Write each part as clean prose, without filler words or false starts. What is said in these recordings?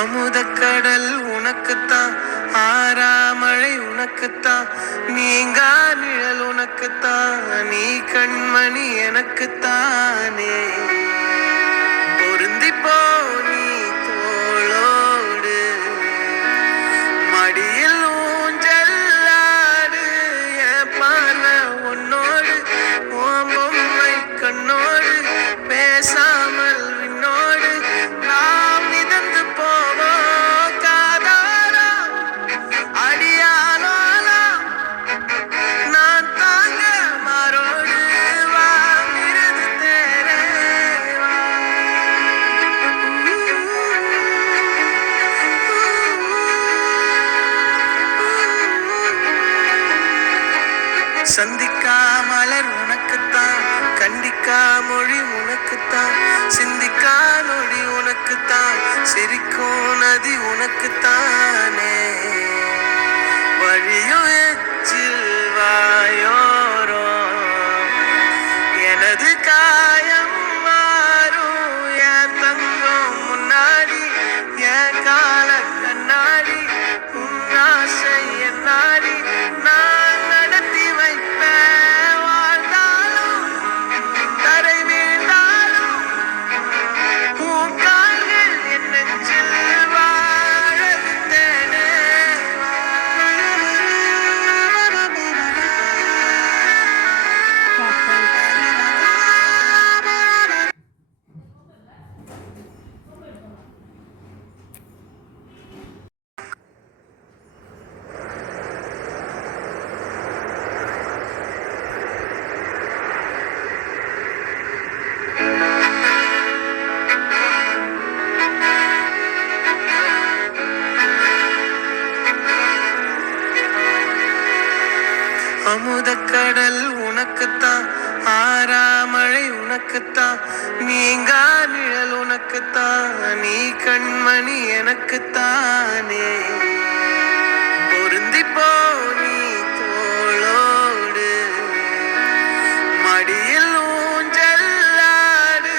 அமுதக்கடல் உனக்குத்தான், ஆறாமழை உனக்குத்தான், நீங்கா நிழல் உனக்குத்தான், நீ கண்மணி எனக்குத்தானே. பொருந்திப்போ நீ தோளோடு, மடியில் ஊஞ்சல்லாடு, என் பார்வை உன்னோடு, ஓம் பொம்மை கண்ணோடு, பேசாமல் விண்ணோடு நாம் மிதந்து போவோம் காதாரா அடியாலோலா, நான் தாங்க மாறோடு வாங்கிறது தேரே வா. சந்திக்கா மலர் உனக்குத்தான், கண்டிக்கா மொழி உனக்குத்தான், சிந்திக்கா நொடி உனக்குத்தான், சிரிக்கும் நதி உனக்குத்தானே. வழியும் எச்சில் வாயோரோ, எனது காயம் மாறும் என் தங்கம் முன்னாடி, என் கால கண்ணாடி, உன் ஆசை என் நாடி, நான் நடத்தி வைப்பேன் வாழ்ந்தாலும் தரை வீழ்ந்தாலும், உன் கால்கள் என் நெஞ்சில் வாழ விட்டேனே. அமுதக்கடல் உனக்குத்தான், ஆறாமழை உனக்குத்தான், நீங்கா நிழல் உனக்குத்தான், நீ கண்மணி எனக்குத்தானே. பொருந்திப்போ நீ தோளோடு, மடியில் ஊஞ்சல்லாடு,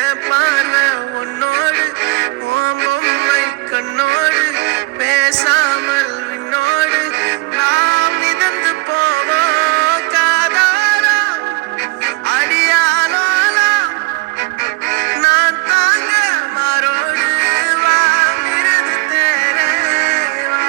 என் பார்வை உன்னோடு, ஓம் பொம்மை கண்ணோடு, பேசாமல் விண்ணோடு நாம் மிதந்து போவோம் காதாரா அடியாலோலா, நான் தாங்க மாறோடு வாங்கிறது தேரே வா.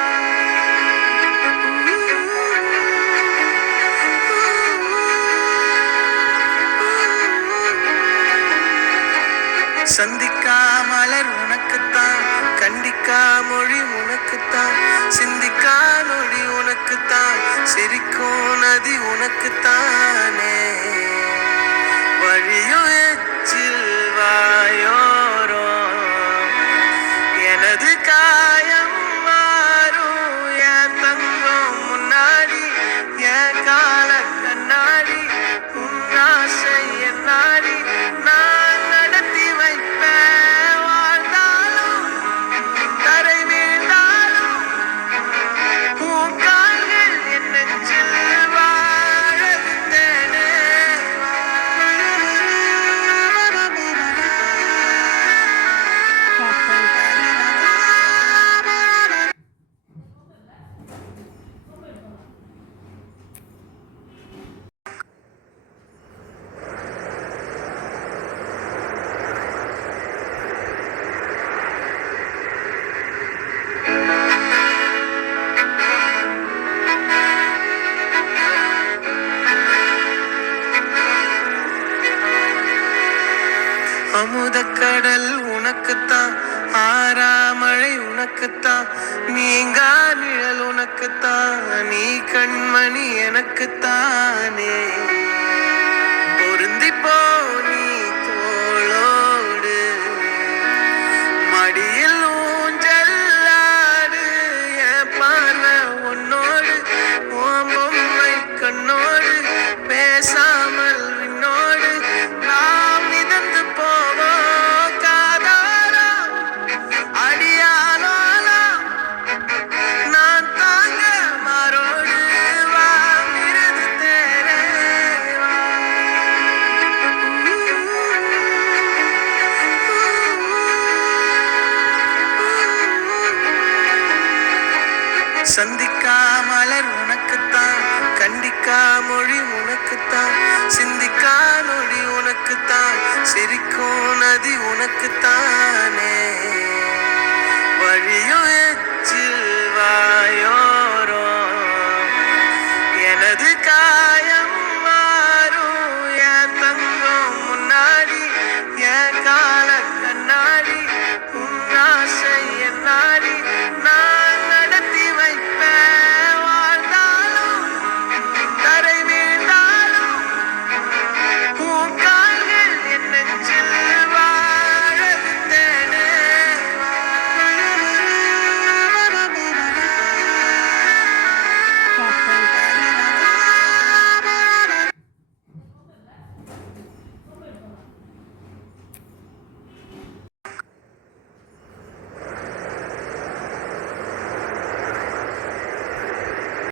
சந்திக்கா மலர் உனக்குத்தான், கண்டிக்கா மொழி உனக்குத்தான், சிந்திக்கா நொடி உனக்குத்தான், சிரிக்கும் நதி உனக்குத்தானே. வழியும் எச்சில் வாயோரோ, எனது காயம் மாறும் என் தங்கம் முன்னாடி, என் கால கண்ணாடி, உன் ஆசை என் நாடி, நான் நடத்தி வைப்பேன் வாழ்ந்தாலும் தரை வீழ்ந்தாலும், உன் கால்கள் என் நெஞ்சில் வாழ விட்டேனே. அமுதக்கடல் உனக்குத்தான், ஆறாமழை உனக்குத்தான், நீங்கா நிழல் உனக்குத்தான், நீ கண்மணி எனக்குத்தானே. பொருந்திப்போ நீ தோளோடு, மடியில் ஊஞ்சல்லாடு, என் பார்வை உன்னோடு, ஓம் பொம்மை கண்ணோடு, பேசாமல் விண்ணோடு நாம் மிதந்து போவோம் காதாரா அடியாலோலா, நான் தாங்க மாறோடு வாங்கிறது தேரே சந்திக்கா மலர் உனக்குத்தான், கண்டிக்கா மொழி உனக்குத்தான், சிந்திக்கா நொடி உனக்குத்தான், சிரிக்கும் நதி உனக்குத்தானே. வழியும்